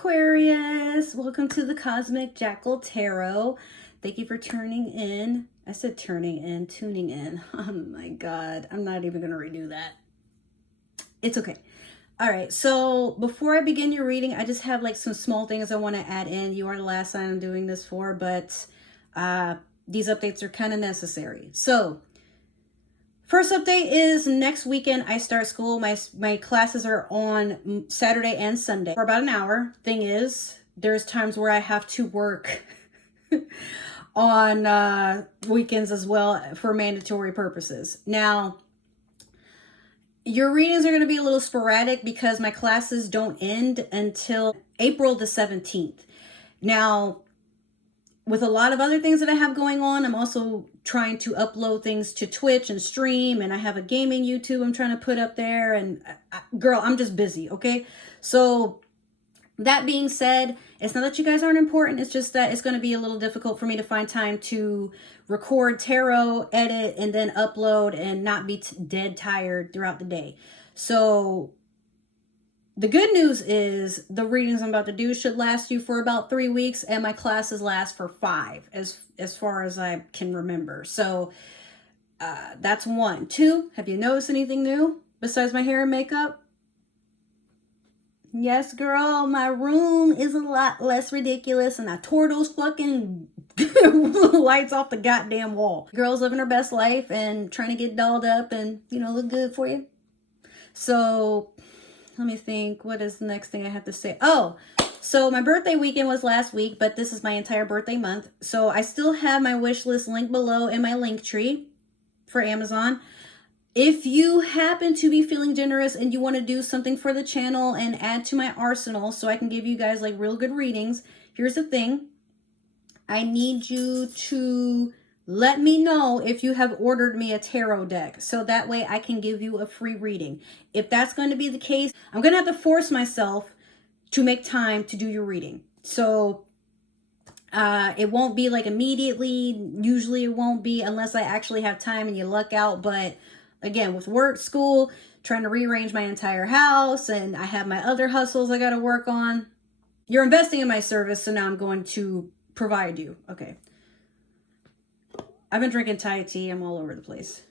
Aquarius. Welcome to the Cosmic Jackal Tarot. Thank you for tuning in. I said tuning in. Oh my God. I'm not even going to redo that. It's okay. All right. So before I begin your reading, I just have like some small things I want to add in. You are the last time I'm doing this for, but these updates are kind of necessary. So first update is next weekend I start school. My classes are on Saturday and Sunday for about an hour. Thing is, there's times where I have to work on weekends as well for mandatory purposes. Now, your readings are going to be a little sporadic because my classes don't end until April the 17th. Now, with a lot of other things that I have going on, I'm also trying to upload things to Twitch and stream, and I have a gaming YouTube I'm trying to put up there, and girl, I'm just busy, okay? So that being said, it's not that you guys aren't important, it's just that it's going to be a little difficult for me to find time to record tarot, edit, and then upload and not be dead tired throughout the day. So the good news is the readings I'm about to do should last you for about 3 weeks, and my classes last for 5 as far as I can remember. So that's 1. 2, have you noticed anything new besides my hair and makeup? Yes, girl, my room is a lot less ridiculous, and I tore those fucking lights off the goddamn wall. Girl's living her best life and trying to get dolled up and, you know, look good for you. So let me think. What is the next thing I have to say? Oh, so my birthday weekend was last week, but this is my entire birthday month. So I still have my wish list link below in my link tree for Amazon. If you happen to be feeling generous and you want to do something for the channel and add to my arsenal so I can give you guys like real good readings, here's the thing. I need you to let me know if you have ordered me a tarot deck, so that way I can give you a free reading. If that's going to be the case, I'm going to have to force myself to make time to do your reading. So it won't be like immediately. Usually it won't be unless I actually have time and you luck out. But again, with work, school, trying to rearrange my entire house, and I have my other hustles I got to work on. You're investing in my service, so now I'm going to provide you. Okay. I've been drinking Thai tea. I'm all over the place.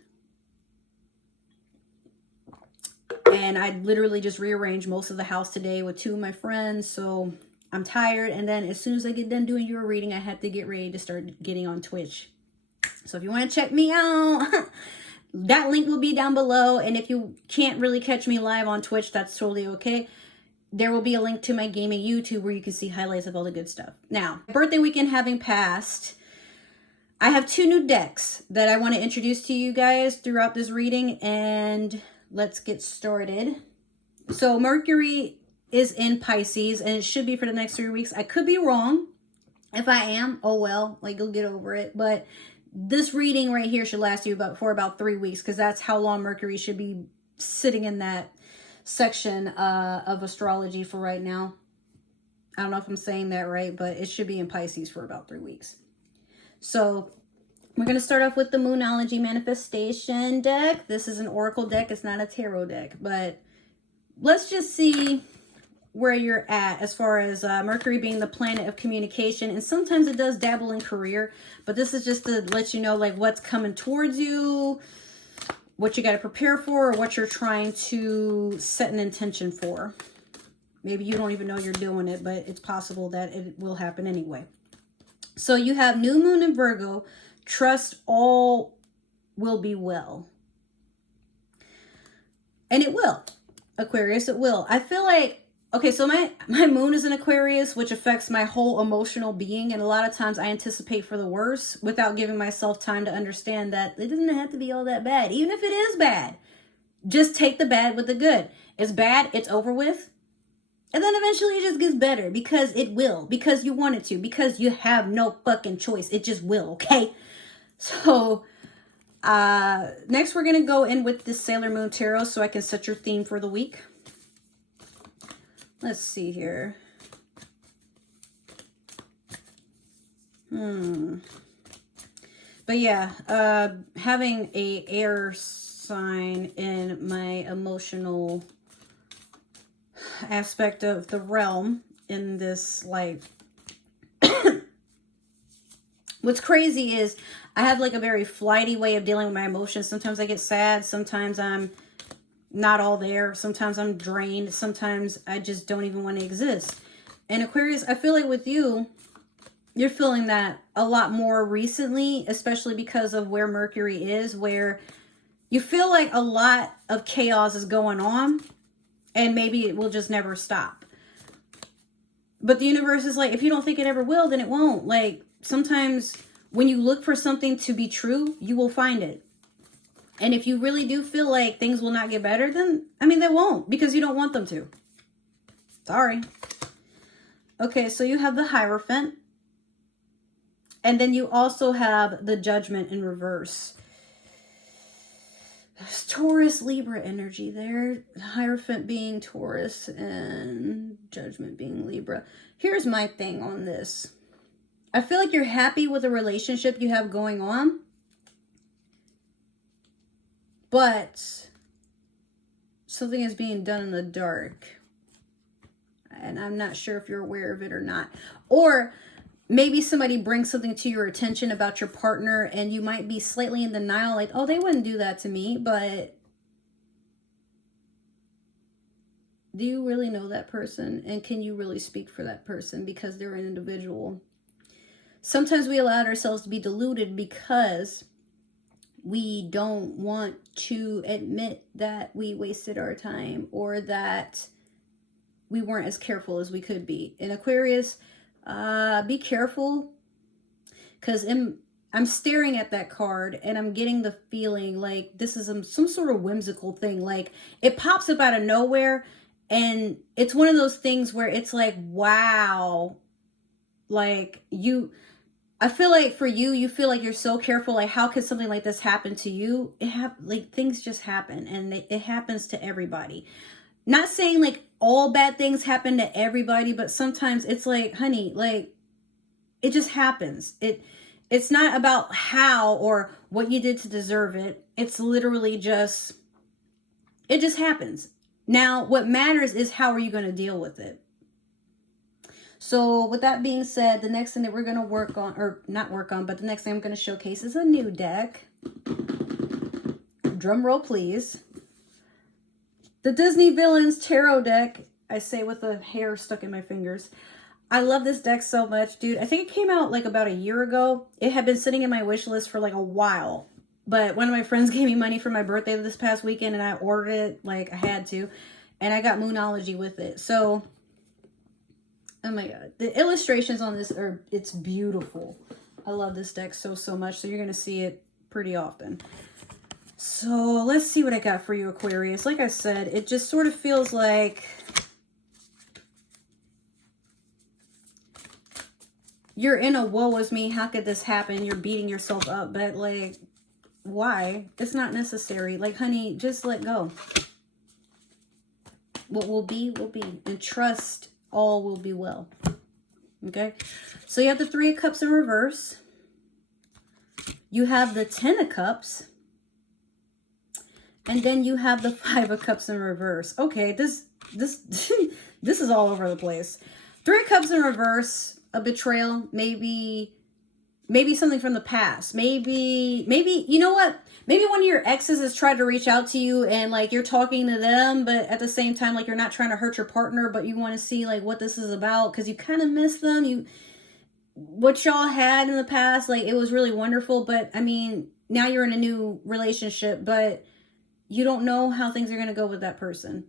And I literally just rearranged most of the house today with 2 of my friends. So I'm tired. And then as soon as I get done doing your reading, I have to get ready to start getting on Twitch. So if you want to check me out, that link will be down below. And if you can't really catch me live on Twitch, that's totally okay. There will be a link to my gaming YouTube where you can see highlights of all the good stuff. Now, birthday weekend having passed, I have 2 new decks that I want to introduce to you guys throughout this reading, and let's get started. So Mercury is in Pisces, and it should be for the next 3 weeks. I could be wrong. If I am, oh well, like, you'll get over it. But this reading right here should last you for about 3 weeks, because that's how long Mercury should be sitting in that section of astrology for right now. I don't know if I'm saying that right, but it should be in Pisces for about 3 weeks. So we're going to start off with the Moonology Manifestation deck. This is an oracle deck. It's not a tarot deck, but let's just see where you're at as far as Mercury being the planet of communication. And sometimes it does dabble in career, but this is just to let you know like what's coming towards you, what you got to prepare for, or what you're trying to set an intention for. Maybe you don't even know you're doing it, but it's possible that it will happen anyway. So you have New Moon in Virgo. Trust all will be well. And it will. Aquarius, it will. I feel like, okay, so my moon is in Aquarius, which affects my whole emotional being. And a lot of times I anticipate for the worst without giving myself time to understand that it doesn't have to be all that bad. Even if it is bad, just take the bad with the good. It's bad, it's over with. And then eventually it just gets better, because it will, because you want it to, because you have no fucking choice. It just will, okay? So, next we're going to go in with this Sailor Moon Tarot so I can set your theme for the week. Let's see here. But yeah, having a air sign in my emotional aspect of the realm in this life. What's crazy is I have like a very flighty way of dealing with my emotions. Sometimes I get sad. Sometimes I'm not all there. Sometimes I'm drained. Sometimes I just don't even want to exist. And Aquarius, I feel like with you, you're feeling that a lot more recently, especially because of where Mercury is, where you feel like a lot of chaos is going on and maybe it will just never stop. But the universe is like, if you don't think it ever will, then it won't. Like, sometimes when you look for something to be true, you will find it. And if you really do feel like things will not get better, then, I mean, they won't, because you don't want them to. Sorry. Okay, so you have the Hierophant. And then you also have the Judgment in reverse. There's Taurus, Libra energy there. Hierophant being Taurus and Judgment being Libra. Here's my thing on this. I feel like you're happy with the relationship you have going on. But something is being done in the dark. And I'm not sure if you're aware of it or not. Or maybe somebody brings something to your attention about your partner and you might be slightly in denial, like, oh, they wouldn't do that to me. But do you really know that person? And can you really speak for that person because they're an individual? Sometimes we allow ourselves to be deluded because we don't want to admit that we wasted our time or that we weren't as careful as we could be. In Aquarius, be careful, because I'm staring at that card and I'm getting the feeling like this is some sort of whimsical thing. Like, it pops up out of nowhere, and it's one of those things where it's like, wow, like I feel like for you, you feel like you're so careful. Like, how could something like this happen to you? Like, things just happen, and it happens to everybody. Not saying like all bad things happen to everybody, but sometimes it's like, honey, like, it just happens. It's not about how or what you did to deserve it. It's literally just, it just happens. Now, what matters is how are you going to deal with it? So with that being said, the next thing that we're going to work on, or not work on, but the next thing I'm going to showcase is a new deck. Drum roll, please. The Disney Villains Tarot deck. I say with the hair stuck in my fingers. I love this deck so much, dude. I think it came out like about a year ago. It had been sitting in my wish list for like a while. But one of my friends gave me money for my birthday this past weekend and I ordered it like I had to. And I got Moonology with it. So, oh my god. The illustrations on this are, it's beautiful. I love this deck so much. So you're going to see it pretty often. So let's see what I got for you, Aquarius. Like I said, it just sort of feels like you're in a woe is me, how could this happen? You're beating yourself up, but like, why? It's not necessary. Like, honey, just let go. What will be, will be. And trust all will be well. Okay? So you have the Three of Cups in reverse. You have the Ten of Cups. And then you have the Five of Cups in reverse. Okay, this this is all over the place. Three of Cups in reverse, a betrayal, maybe something from the past. Maybe, you know what? Maybe one of your exes has tried to reach out to you and like you're talking to them, but at the same time, like you're not trying to hurt your partner, but you want to see like what this is about because you kind of miss them. What y'all had in the past, like it was really wonderful, but I mean, now you're in a new relationship, but you don't know how things are going to go with that person.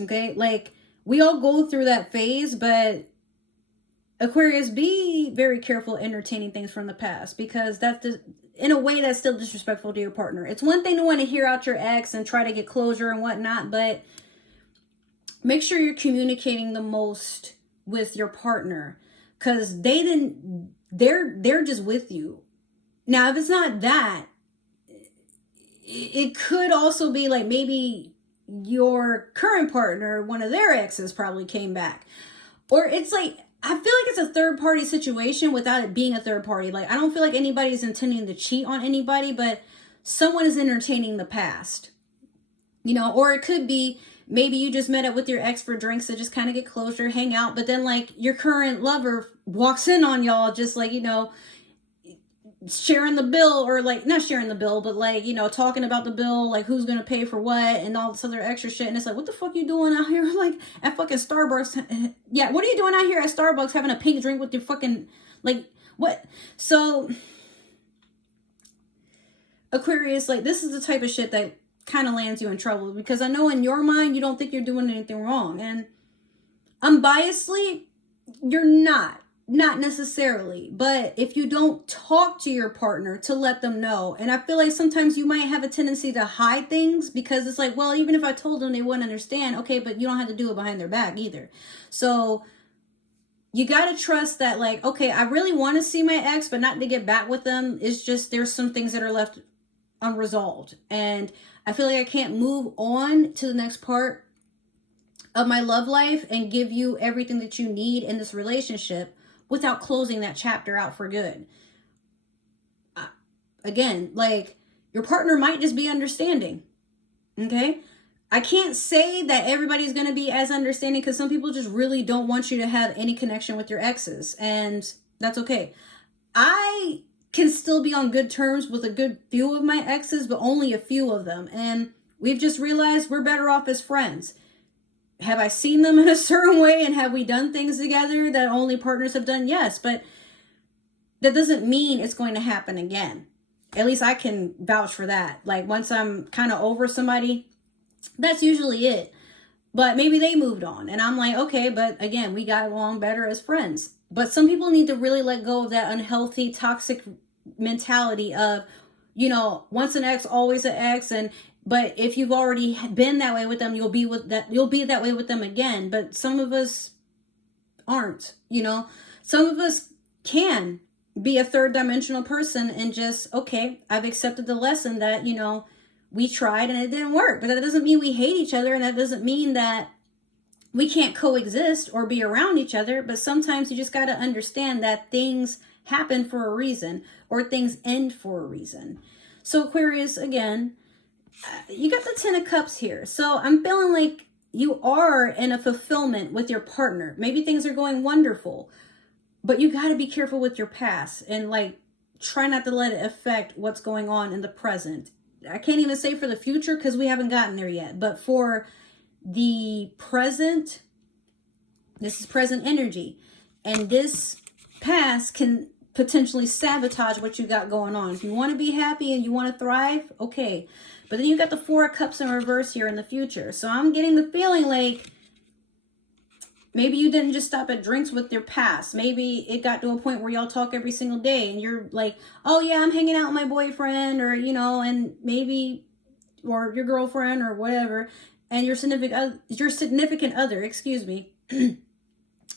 Okay? Like, we all go through that phase, but Aquarius, be very careful entertaining things from the past because that's, in a way, that's still disrespectful to your partner. It's one thing to want to hear out your ex and try to get closure and whatnot, but make sure you're communicating the most with your partner because they're just with you. Now, if it's not that, it could also be like maybe your current partner, one of their exes probably came back. Or it's like, I feel like it's a third party situation without it being a third party. Like, I don't feel like anybody's intending to cheat on anybody, but someone is entertaining the past. You know, or it could be maybe you just met up with your ex for drinks to just kind of get closure, hang out. But then like your current lover walks in on y'all just like, you know, sharing the bill, or like not sharing the bill, but like, you know, talking about the bill, like who's gonna pay for what and all this other extra shit. And it's like, what the fuck you doing out here like at fucking Starbucks? Yeah, what are you doing out here at Starbucks having a pink drink with your fucking, like, what? So Aquarius, like, this is the type of shit that kind of lands you in trouble, because I know in your mind you don't think you're doing anything wrong, and unbiasedly you're not necessarily. But if you don't talk to your partner to let them know, and I feel like sometimes you might have a tendency to hide things, because it's like, well, even if I told them, they wouldn't understand. Okay, but you don't have to do it behind their back either. So you got to trust that, like, okay, I really want to see my ex, but not to get back with them. It's just there's some things that are left unresolved, and I feel like I can't move on to the next part of my love life and give you everything that you need in this relationship without closing that chapter out for good. Again, like, your partner might just be understanding. Okay? I can't say that everybody's going to be as understanding, because some people just really don't want you to have any connection with your exes, and that's okay. I can still be on good terms with a good few of my exes, but only a few of them. And we've just realized we're better off as friends. Have I seen them in a certain way, and have we done things together that only partners have done? Yes, but that doesn't mean it's going to happen again. At least I can vouch for that. Like, once I'm kind of over somebody, that's usually it. But maybe they moved on, and I'm like, okay, but again, we got along better as friends. But some people need to really let go of that unhealthy, toxic mentality of, you know, once an ex, always an ex. And but if you've already been that way with them, you'll be that way with them again. But some of us aren't, you know. Some of us can be a third dimensional person and just, okay, I've accepted the lesson that, you know, we tried and it didn't work. But that doesn't mean we hate each other, and that doesn't mean that we can't coexist or be around each other. But sometimes you just got to understand that things happen for a reason, or things end for a reason. So Aquarius, again, you got the 10 of Cups here. So I'm feeling like you are in a fulfillment with your partner. Maybe things are going wonderful, but you got to be careful with your past, and like, try not to let it affect what's going on in the present. I can't even say for the future, because we haven't gotten there yet, but for the present, this is present energy, and this past can potentially sabotage what you got going on. If you want to be happy and you want to thrive, okay. But then you got the 4 of Cups in reverse here in the future. So I'm getting the feeling like maybe you didn't just stop at drinks with your past. Maybe it got to a point where y'all talk every single day, and you're like, oh yeah, I'm hanging out with my boyfriend, or, you know, and maybe, or your girlfriend or whatever, and your significant other, excuse me,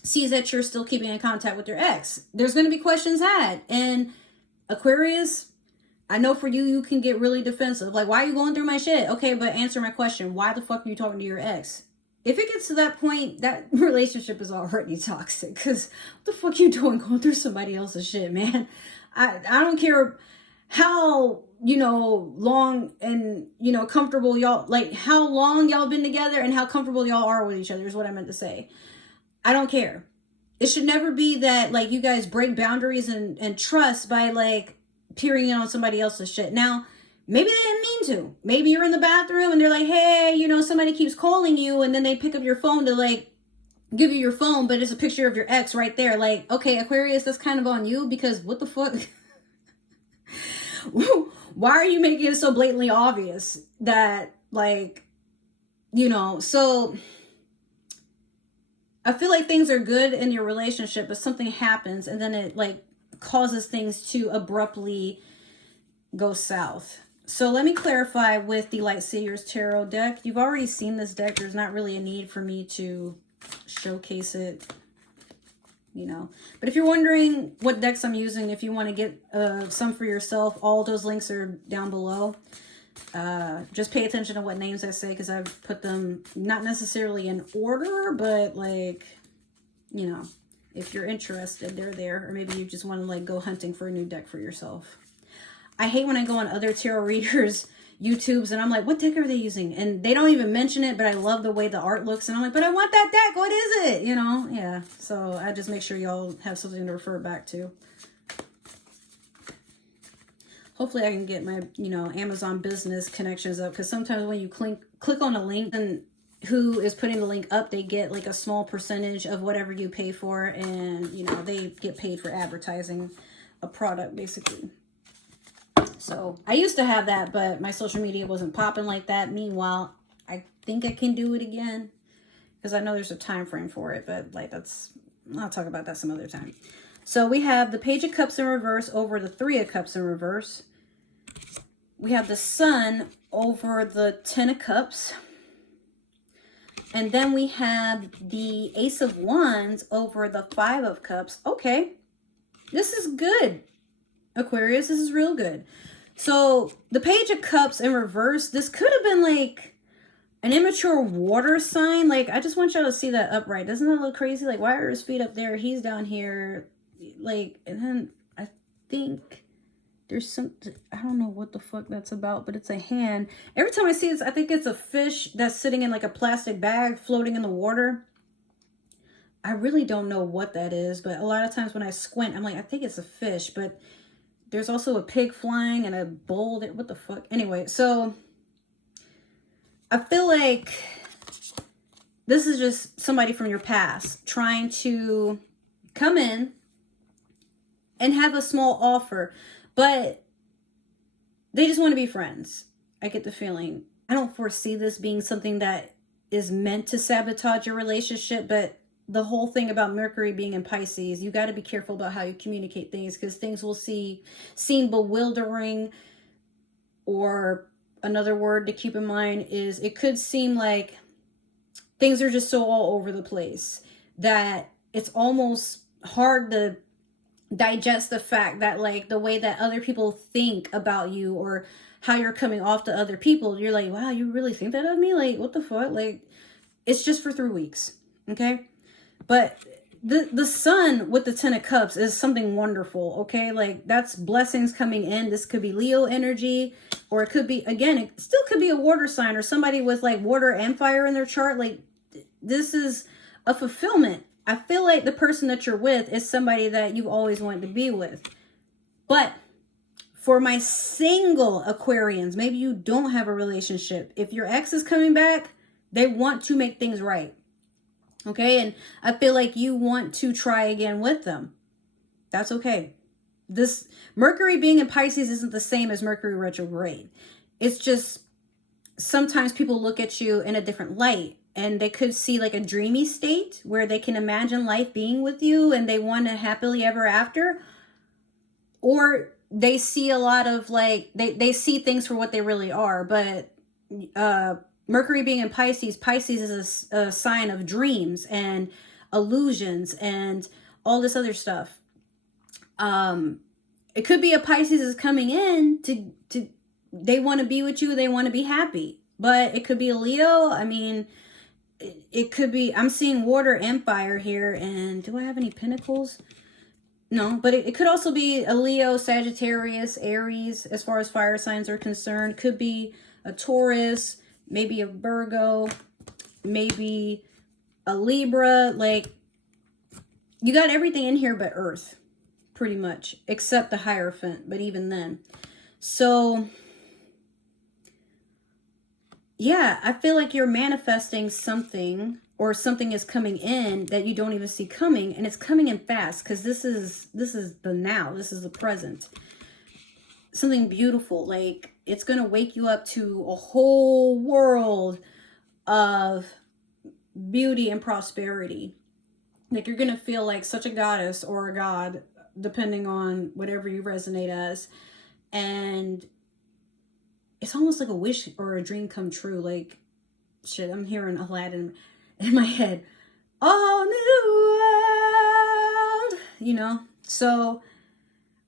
sees that you're still keeping in contact with your ex. There's going to be questions had. And Aquarius, I know for you, you can get really defensive. Like, why are you going through my shit? Okay, but answer my question. Why the fuck are you talking to your ex? If it gets to that point, that relationship is already toxic. Because what the fuck you doing going through somebody else's shit, man? I don't care how, you know, long and, you know, comfortable y'all, like how long y'all been together and how comfortable y'all are with each other is what I meant to say. I don't care. It should never be that, like, you guys break boundaries and trust by, like, peering in on somebody else's shit. Now, maybe they didn't mean to. Maybe you're in the bathroom and they're like, hey, you know, somebody keeps calling you, and then they pick up your phone to, like, give you your phone, but it's a picture of your ex right there. Like, okay, Aquarius, that's kind of on you, because what the fuck? Why are you making it so blatantly obvious that, like, you know, so I feel like things are good in your relationship, but something happens and then it, like, causes things to abruptly go south. So let me clarify with the Light Seers Tarot deck. You've already seen this deck. There's not really a need for me to showcase it, you know. But if you're wondering what decks I'm using, if you want to get some for yourself, all those links are down below. Just pay attention to what names I say, because I've put them not necessarily in order, but, like, you know, if you're interested, they're there. Or maybe you just want to, like, go hunting for a new deck for yourself. I hate when I go on other tarot readers' YouTubes, and I'm like, what deck are they using? And they don't even mention it, but I love the way the art looks, and I'm like, but I want that deck. What is it? You know? Yeah. So I just make sure y'all have something to refer back to. Hopefully I can get my, you know, Amazon business connections up, because sometimes when you click on a link, and who is putting the link up, they get like a small percentage of whatever you pay for, and, you know, they get paid for advertising a product, basically. So I used to have that, but my social media wasn't popping like that. Meanwhile, I think I can do it again, because I know there's a time frame for it, but like I'll talk about that some other time. So we have the Page of Cups in reverse over the Three of Cups in reverse. We have the Sun over the Ten of Cups. And then we have the Ace of Wands over the Five of Cups. Okay, this is good, Aquarius. This is real good. So the Page of Cups in reverse, this could have been like an immature water sign. Like, I just want y'all to see that upright. Doesn't that look crazy? Like, why are his feet up there? He's down here. Like, and then I think there's something, I don't know what the fuck that's about, but it's a hand. Every time I see this, I think it's a fish that's sitting in like a plastic bag floating in the water. I really don't know what that is, but a lot of times when I squint, I'm like, I think it's a fish, but there's also a pig flying and a bull. What the fuck? Anyway, so I feel like this is just somebody from your past trying to come in and have a small offer, but they just want to be friends. I get the feeling. I don't foresee this being something that is meant to sabotage your relationship, but the whole thing about Mercury being in Pisces, you got to be careful about how you communicate things, because things will seem bewildering. Or another word to keep in mind is, it could seem like things are just so all over the place that it's almost hard to digest the fact that, like, the way that other people think about you or how you're coming off to other people, you're like, wow, you really think that of me? Like, what the fuck? Like, it's just for 3 weeks, okay? But the Sun with the Ten of Cups is something wonderful, okay? Like, that's blessings coming in. This could be Leo energy, or it could be, again, it still could be a water sign, or somebody with like water and fire in their chart. Like, this is a fulfillment. I feel like the person that you're with is somebody that you've always wanted to be with. But for my single Aquarians, maybe you don't have a relationship. If your ex is coming back, they want to make things right. Okay, and I feel like you want to try again with them. That's okay. This Mercury being in Pisces isn't the same as Mercury retrograde. It's just sometimes people look at you in a different light, and they could see like a dreamy state where they can imagine life being with you and they want a happily ever after. Or they see a lot of like, they see things for what they really are. But Mercury being in Pisces, Pisces is a sign of dreams and illusions and all this other stuff. It could be a Pisces is coming in to they want to be with you, they want to be happy. But it could be a Leo. I mean, it could be, I'm seeing water and fire here. And do I have any pentacles? No, but it could also be a Leo, Sagittarius, Aries, as far as fire signs are concerned. Could be a Taurus, maybe a Virgo, maybe a Libra. Like, you got everything in here but Earth, pretty much, except the Hierophant, but even then. So, yeah, I feel like you're manifesting something, or something is coming in that you don't even see coming, and it's coming in fast, because this is the now, this is the present. Something beautiful, like, it's going to wake you up to a whole world of beauty and prosperity. Like, you're going to feel like such a goddess or a god, depending on whatever you resonate as. And it's almost like a wish or a dream come true. Like, shit, I'm hearing Aladdin in my head. All new world, you know? So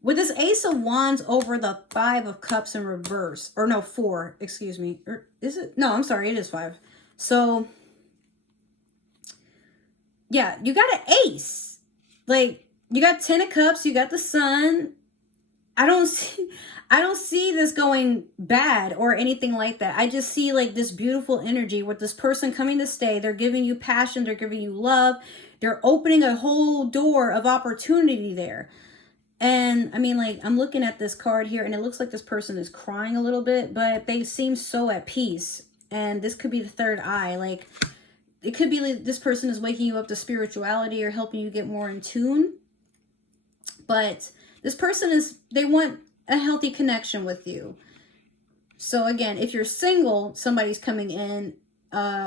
with this Ace of Wands over the Five of Cups in reverse, or no, 4, excuse me. Or is it? No, I'm sorry, it is 5. So, yeah, you got an ace. Like, you got 10 of Cups, you got the Sun, I don't see this going bad or anything like that. I just see like this beautiful energy with this person coming to stay. They're giving you passion. They're giving you love. They're opening a whole door of opportunity there. And I mean, like, I'm looking at this card here and it looks like this person is crying a little bit, but they seem so at peace. And this could be the third eye. Like, it could be like this person is waking you up to spirituality or helping you get more in tune. But this person they want a healthy connection with you. So again, if you're single, somebody's coming in,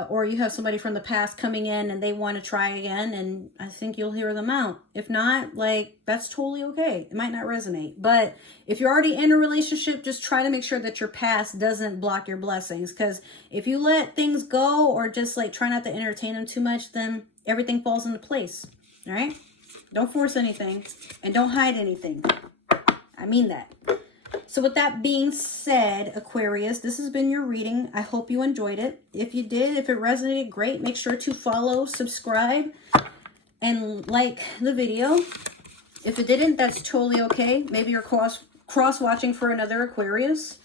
or you have somebody from the past coming in and they want to try again, and I think you'll hear them out. If not, like, that's totally okay. It might not resonate. But if you're already in a relationship, just try to make sure that your past doesn't block your blessings. Because if you let things go or just like try not to entertain them too much, then everything falls into place. All right? Don't force anything and don't hide anything. I mean that. So with that being said, Aquarius, this has been your reading. I hope you enjoyed it. If you did, if it resonated, great. Make sure to follow, subscribe, and like the video. If it didn't, that's totally okay. Maybe you're cross-watching for another Aquarius.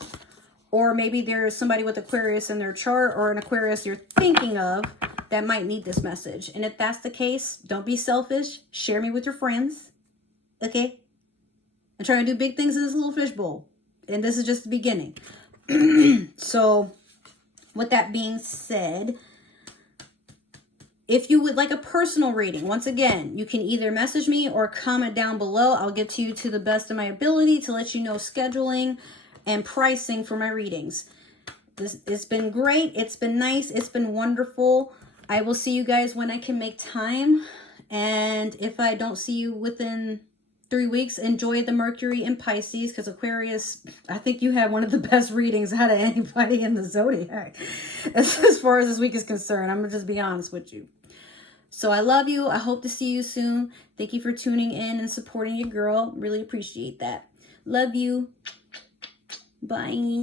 Or maybe there's somebody with Aquarius in their chart or an Aquarius you're thinking of that might need this message. And if that's the case, don't be selfish. Share me with your friends. Okay? I'm trying to do big things in this little fishbowl. And this is just the beginning. So, with that being said, if you would like a personal reading, once again, you can either message me or comment down below. I'll get to you to the best of my ability to let you know scheduling and pricing for my readings. It's been great. It's been nice. It's been wonderful. I will see you guys when I can make time. And if I don't see you within 3 weeks, enjoy the Mercury in Pisces, because Aquarius, I think you had one of the best readings out of anybody in the zodiac as far as this week is concerned. I'm going to just be honest with you. So I love you. I hope to see you soon. Thank you for tuning in and supporting your girl. Really appreciate that. Love you. Bye.